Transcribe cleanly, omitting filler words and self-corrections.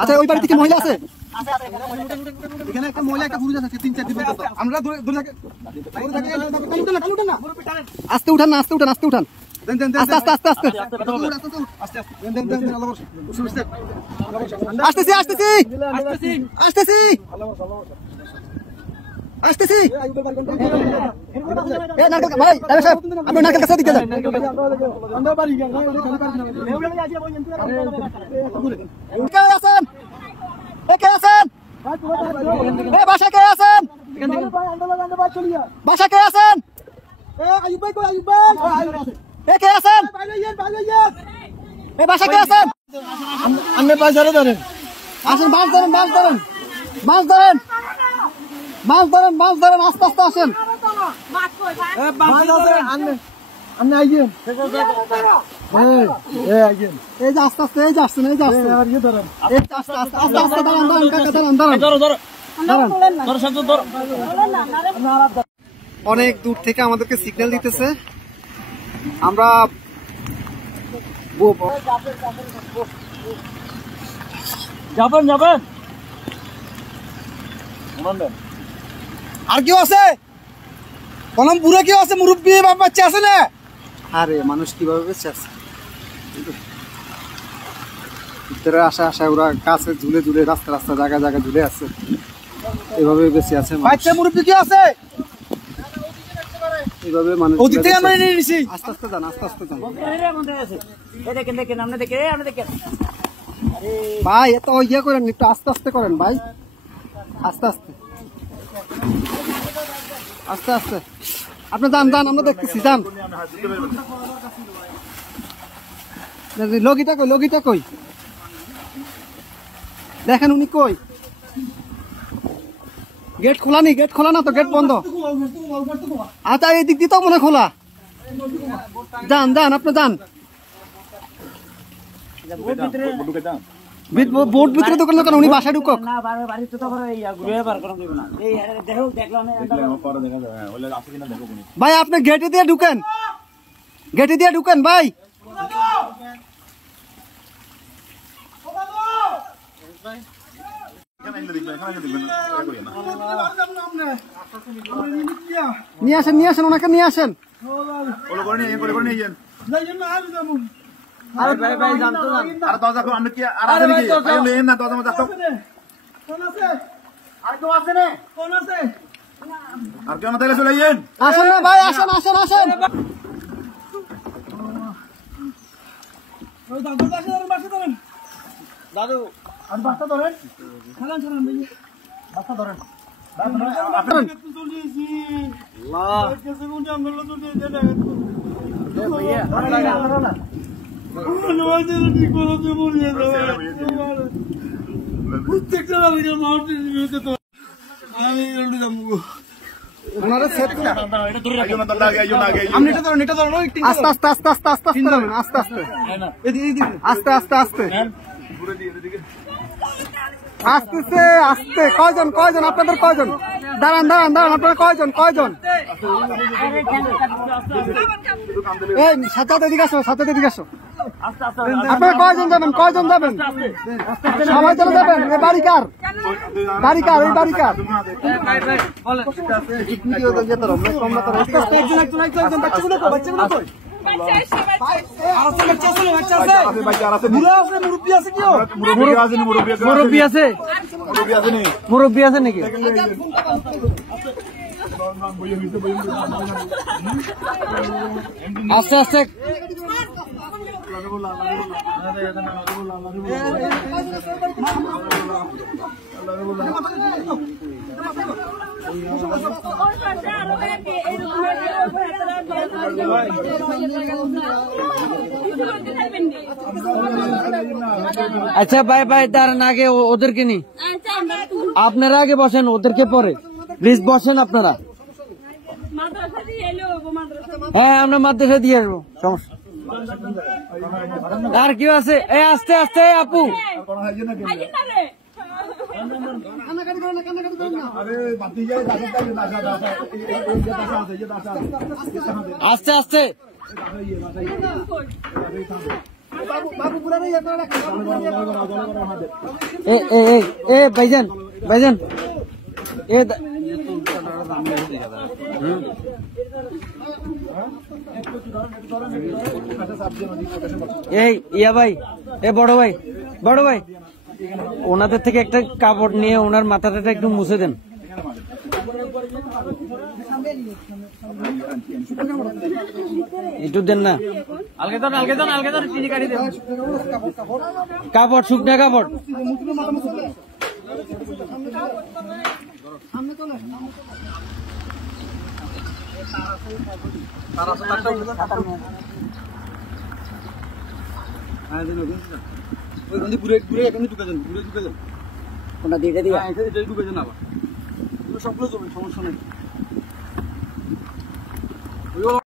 আচ্ছা ওই বাড়ি থেকে মহিলা আছে এখানে একটা মহিলা একটা পুরুষ আছে 3-4 দিন আমরা ধরে থাকি আস্তে উঠান না আস্তে উঠান আস্তে উঠান আস্তে আস্তে আস্তে আস্তে আসতেছি আসতেছি আসতেছি আসতেছি ভাই সাহেব আমি নারকেল কাছে দিকে যাই কে আছেন কে আছেন বাসা কে আছেন বাসা কে আছেন কে আছেন বাসা কে আছেন আপনি বাজারে ধরেন আসেন মাছ ধরেন মাছ ধরেন মাছ ধরেন মাছ ধরেন মাছ ধরেন আস্তে আস্তে আসেন আপনি আইয়েন এই যে আস্তে আস্তে এই যে আসছেন এই যে আসছেন আস্তে আস্তে আস্তে আস্তে দাঁড়ান দাঁড়ান কাকা দাঁড়ান দাঁড়ান অনেক দূর থেকে আমাদেরকে সিগন্যাল দিতেছে আমরা যাবেন যাবেন আর কেউ আছে কলম পুরো কেউ আছে মুরব্বী বাচ্চা আছে না আরে মানুষ কিভাবে বেঁচে আছে ভিতরে আসা আসা ওরা কাছে ঝুলে ঝুলে রাস্তা রাস্তা জায়গা জায়গা ঝুলে আছে এভাবে বেঁচে আছে বাচ্চা মুরব্বী কেউ আছে এইভাবে মানুষ ওদিক থেকে আমরা নিয়ে নিছি আস্তে আস্তে যান আস্তে আস্তে যান দেখেন দেখেন আমরা দেখেন ভাই এত ইয়ে করেন একটু আস্তে আস্তে করেন ভাই আস্তে আস্তে আস্তে আস্তে আপনি যান যান আমরা দেখতেছি যান লগিটা কই দেখেন উনি কই গেট খোলা নি গেট খোলা না তো গেট বন্ধ আচ্ছা এই দিক দিয়ে তো মনে খোলা যান যান আপনি যান বোট ভিতরে দোকান দোকান উনি বাসায় ঢুকক ভাই আপনি গেটে দিয়ে ঢুকেন ভাই নিয়ে আসেন ওনাকে নিয়ে আসেন আসেন না ভাই আসেন আসেন আসেন দাদু বাসা ধরেন বাসা ধরেন আস্তে আস্তে আস্তে আস্তে আস্তে আস্তে আস্তে আস্তে আস্তে আসতেছে আস্তে কয়জন আপনাদের কয়জন দাঁড়ান আপনারা কয়জন এই সাথে এদিকে আসো আপনারা কয়জন যাবেন সবাই চলে যাবেন এই বাড়িকার এই বাড়িকার বাচ্চাগুলো মুরব্বী আছে নাকি আস্তে আস্তে আচ্ছা ভাই ভাই দাঁড়ান আগে ওদেরকে নি আপনারা আগে বসেন ওদেরকে পরে প্লিজ বসেন আপনারা হ্যাঁ আমরা মাদ্রাসা দিয়ে আসবো সমস্যা আর কি আছে এই আস্তে আস্তে আপু আস্তে আস্তে বাবু পুরা ইয়ে করে রাখেন। এ ভাইজান ভাইজান এ এই ইয়া ভাই এ বড় ভাই ওনাদের থেকে একটা কাপড় নিয়ে ওনার মাথাটা একটু মুছে দেন। একটু দেন না আলগে ধর চিনি কাটি দে কাপড়, শুকনা কাপড়। কোনটা দিয়ে দিয়ে সবগুলো সমস্যা নেই।